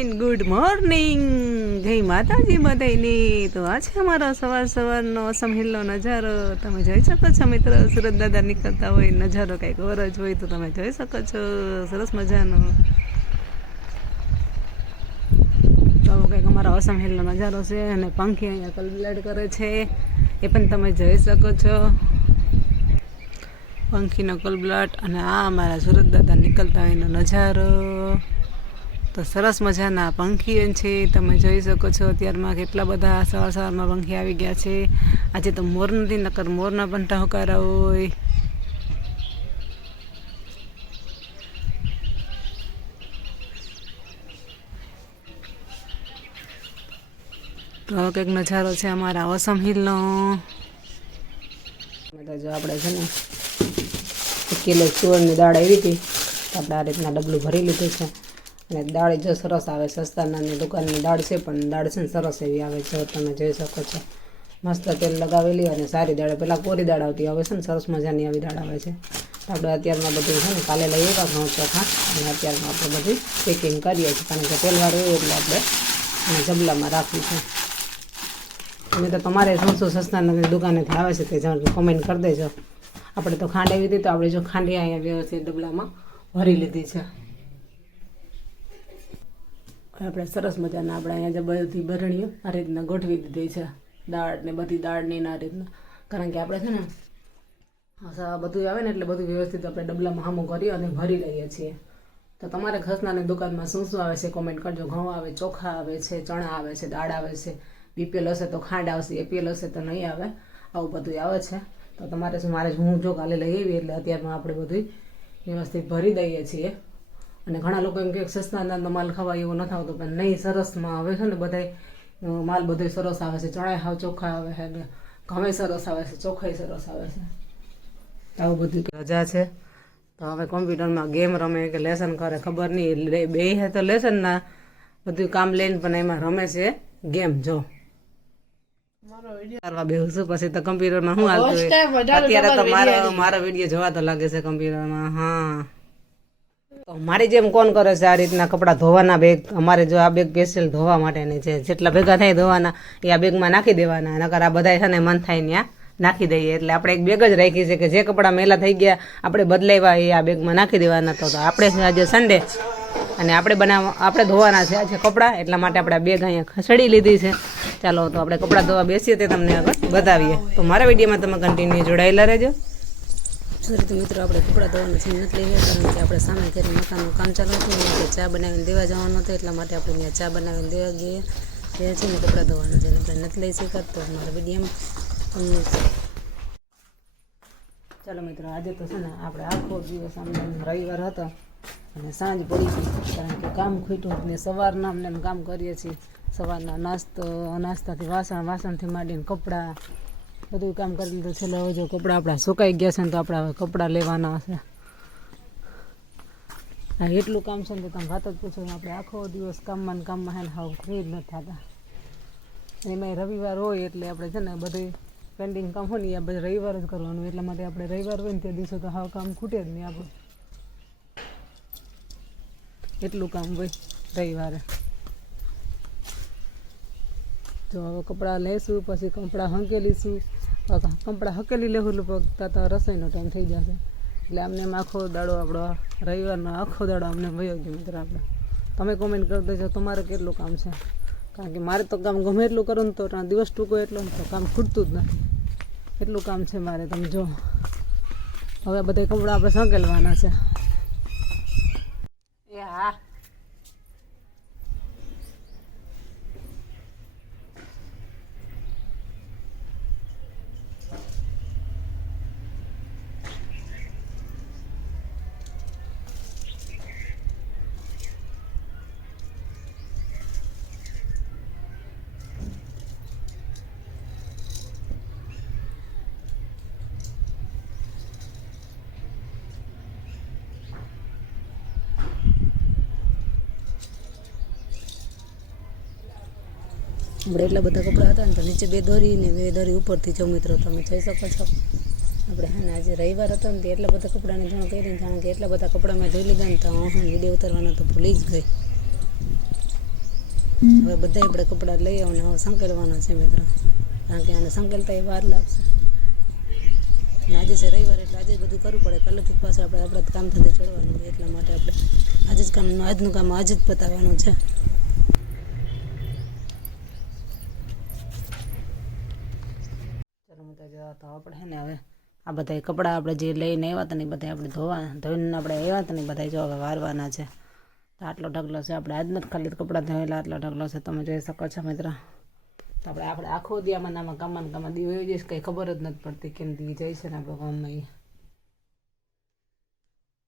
બેન good morning જય માતાજી બધાની તો આ છે અમારો સવાર સવારનો અસમ નજારો તમે જોઈ શકો છો મિત્ર. સુરત દાદા નીકળતા હોય, નજારો કંઈક ઓર જ હોય તો તમે જોઈ શકો છો. સરસ મજાનો. તો કંઈક અમારો અસમહીલનો નજારો છે અને પંખી અહીંયા કલબલાડ કરે છે. એ પણ તમે જોઈ શકો છો. પંખીનો કલબલાટ અને આ અમારા સુરત દાદા નીકળતા હોયનો નજારો. તો સરસ મજાના પંખી છે, તમે જોઈ શકો છો અત્યારમાં કેટલા બધા સવાર સવારમાં પંખી આવી ગયા છે. આજે તો મોર નથી, નકર મોરના પણ ટહુકારા હોય. તો કંઈક નજારો છે અમારા ઓસમ હિલનો. જો આપણે છે ને કિલો ચૂરની દાળ આવી હતી આપણે આ રીતના ડબલું ભરી લીધું છે. અને દાળ જો સરસ આવે સસ્તાનાની દુકાનની દાળ છે પણ દાળ છે ને સરસ એવી આવે છે, તમે જોઈ શકો છો. મસ્ત તેલ લગાવેલી અને સારી દાળ પહેલાં કોરી દાળ આવતી હવે છે ને સરસ મજાની આવી દાળ આવે છે. આપણે અત્યારમાં બધું છે ને કાલે લઈએ આવ્યા ઘઉં ચોખા અને અત્યારમાં આપણે બધું પેકિંગ કરીએ છીએ, કારણ કે તેલવાળું હોય એટલે આપણે અને જબલામાં રાખવી અને તો તમારે શું શું સસ્તાનાની દુકાનેથી આવે છે તે જાણ કોમેન્ટ કરી દેજો. આપણે તો ખાંડ એવી હતી તો આપણે જો ખાંડી અહીંયા વ્યવસ્થિત ડબલામાં ભરી લીધી છે. આપણે સરસ મજાના આપણે અહીંયા બધી બરણીઓ આ રીતના ગોઠવી દીધી છે. દાળ ને બધી દાળની ને આ રીતના. કારણ કે આપણે છે ને બધું આવે ને એટલે બધું વ્યવસ્થિત આપણે ડબલામાં હામું કરી અને ભરી લઈએ છીએ. તો તમારે ખસનાની દુકાનમાં શું શું આવે છે કોમેન્ટ કરજો. ઘઉં આવે, ચોખા આવે છે, ચણા આવે છે, દાળ આવે છે, બીપીએલ હશે તો ખાંડ આવશે, એપીએલ હશે તો નહીં આવે. આવું બધું આવે છે. તો તમારે શું, મારે હું જો કાલે લઈ આવી એટલે અત્યારમાં આપણે બધું વ્યવસ્થિત ભરી દઈએ છીએ. અને ઘણા લોકો એમ કે સસ્તાના માલ ખાવા એવો નથી આવતો પણ નહીં સરસમાં આવે છે ને બધાય માલ બધો સરસ આવે છે. ચણાય હાવ ચોખ્ખા આવે છે ને ઘમે સરસ આવે છે ચોખ્ખાઈ સરસ આવે છે. આવું બધું રજા છે. તો હવે કોમ્પ્યુટરમાં ગેમ રમે કે લેસન કરે ખબર નહીં. બે હે તો લેસનના બધું કામ લઈને પણ એમાં રમે છે ગેમ જો. કરવા બેહું છું પછી તો કમ્પ્યુટરમાં શું હાલતું અત્યારે તો મારો મારો વીડિયો જોવા તો લાગે છે કમ્પ્યુટરમાં હા. મારી જેમ કોણ કરે છે આ રીતના કપડાં ધોવાના બેગ? અમારે જો આ બેગ સ્પેશિયલ ધોવા માટેની છે. જેટલા ભેગા થાય ધોવાના, એ આ બેગમાં નાખી દેવાના. નકર આ બધા છે ને મન થાય ત્યાં નાખી દઈએ. એટલે આપણે એક બેગ જ રાખી છે કે જે કપડાં મેલા થઈ ગયા, આપણે બદલાવ્યા, એ આ બેગમાં નાખી દેવાના. તો આપણે આજે સન્ડે અને આપણે બનાવવા આપણે ધોવાના છે આજે કપડાં. એટલા માટે આપણે બેગ અહીંયા ખસેડી લીધી છે. ચાલો, તો આપણે કપડાં ધોવા બેસીએ તે તમને આગળ બતાવીએ. તો મારા વિડીયોમાં તમે કન્ટિન્યુ જોડાયેલા રહેજો. સોરી રીતે મિત્રો, આપણે કપડાં ધોવાના છે, નથી લઈએ કારણ કે આપણે સામે ઘરે મકાનનું કામ ચાલુ હતું એટલે ચા બનાવીને દેવા જવાનું હતું, એટલા માટે આપણે ત્યાં ચા બનાવીને દેવા ગઈએ જે છે ને કપડાં ધોવાના છે આપણે નથી લઈ શકાત તો મારા વિડીયોમાં ચાલો મિત્રો, આજે તો છે ને આપણે આખો દિવસ અમને રવિવાર હતો, અને સાંજ પડી ગઈ, કારણ કે કામ ખૂટ્યું ને સવારના અમને કામ કરીએ છીએ. સવારના નાસ્તો, નાસ્તાથી વાસણ, વાસણથી માંડીને કપડાં બધું કામ કરી લીધું. છેલ્લે હવે જો કપડાં આપણા સુકાઈ ગયા છે ને તો આપણે હવે કપડાં લેવાના હશે હા એટલું કામ છે ને તમે વાત જ પૂછો આપણે આખો દિવસ કામમાં ને કામમાં હે ને હાવ ફ્રી જ નથી થતા. એમાં રવિવાર હોય એટલે આપણે છે ને બધું પેન્ડિંગ કામ હોય ને એ બધું રવિવાર જ કરવાનું. એટલા માટે આપણે રવિવાર હોય ને તે દિવસે તો હાવ કામ ખૂટે જ નહીં આપણું. એટલું કામ હોય રવિવારે. તો હવે કપડાં લઈશું પછી કપડાં હંકેલીશું. કપડાં હકેલી લેવું પગતા તો રસોઈનો ટાઈમ થઈ જશે. એટલે અમને એમ આખો દાડો આપણો રવિવારનો આખો દાડો અમને ભયો ગયો મિત્ર આપણે. તમે કોમેન્ટ કરી દેજો, તમારે કેટલું કામ છે? કારણ કે મારે તો કામ ગમે એટલું કરું ને તો દિવસ ટૂંકો એટલો તો કામ ખૂટતું જ નથી. એટલું કામ છે મારે, તમે જો હવે બધા કપડાં આપણે સંકેલવાના છે. એ હા. આપણે એટલા બધા કપડાં હતા ને તો નીચે બે દોરી ને બે દોરી ઉપરથી જો મિત્રો તમે જોઈ શકો છો. આપણે હા ને આજે રવિવાર હતો ને તે એટલા બધા કપડાને જાણ કરીને જાણ કે એટલા બધા કપડાં મેં ધોઈ લીધા ને તો હું વીડિયો ઉતારવાનો તો ભૂલી જ ગઈ. હવે બધા આપણે કપડાં લઈ આવવાના હવે સંકેલવાના છે મિત્રો. કારણ કે આને સંકેલતા એ વાર લાગશે. ને આજે છે રવિવાર એટલે આજે બધું કરવું પડે. કાલે પાછું આપણે આપણા કામ થતા ચડવાનું એટલા માટે આપણે આજે જ કામ, આજનું કામ આજે જ પતાવવાનું છે. ચાલો જવા તો આપણે ને હવે આ બધા કપડાં આપણે જે લઈને આવ્યા હતા ને એ બધા આપણે ધોવા, ધોઈને આપણે આવ્યા હતા ને બધા જો હવે વારવાના છે. તો આટલો ઢગલો છે, આપણે આજ નથી ખાલી કપડાં ધોયેલા, આટલો ઢગલો છે. તમે જોઈ શકો છો મિત્ર. તો આપણે આપણે આખો દિયામાં આમાં કામમાં ને કામમાં દી હોય જઈશ કંઈ ખબર જ નથી પડતી કેમ દી જાય છે ને આપણે ગામમાં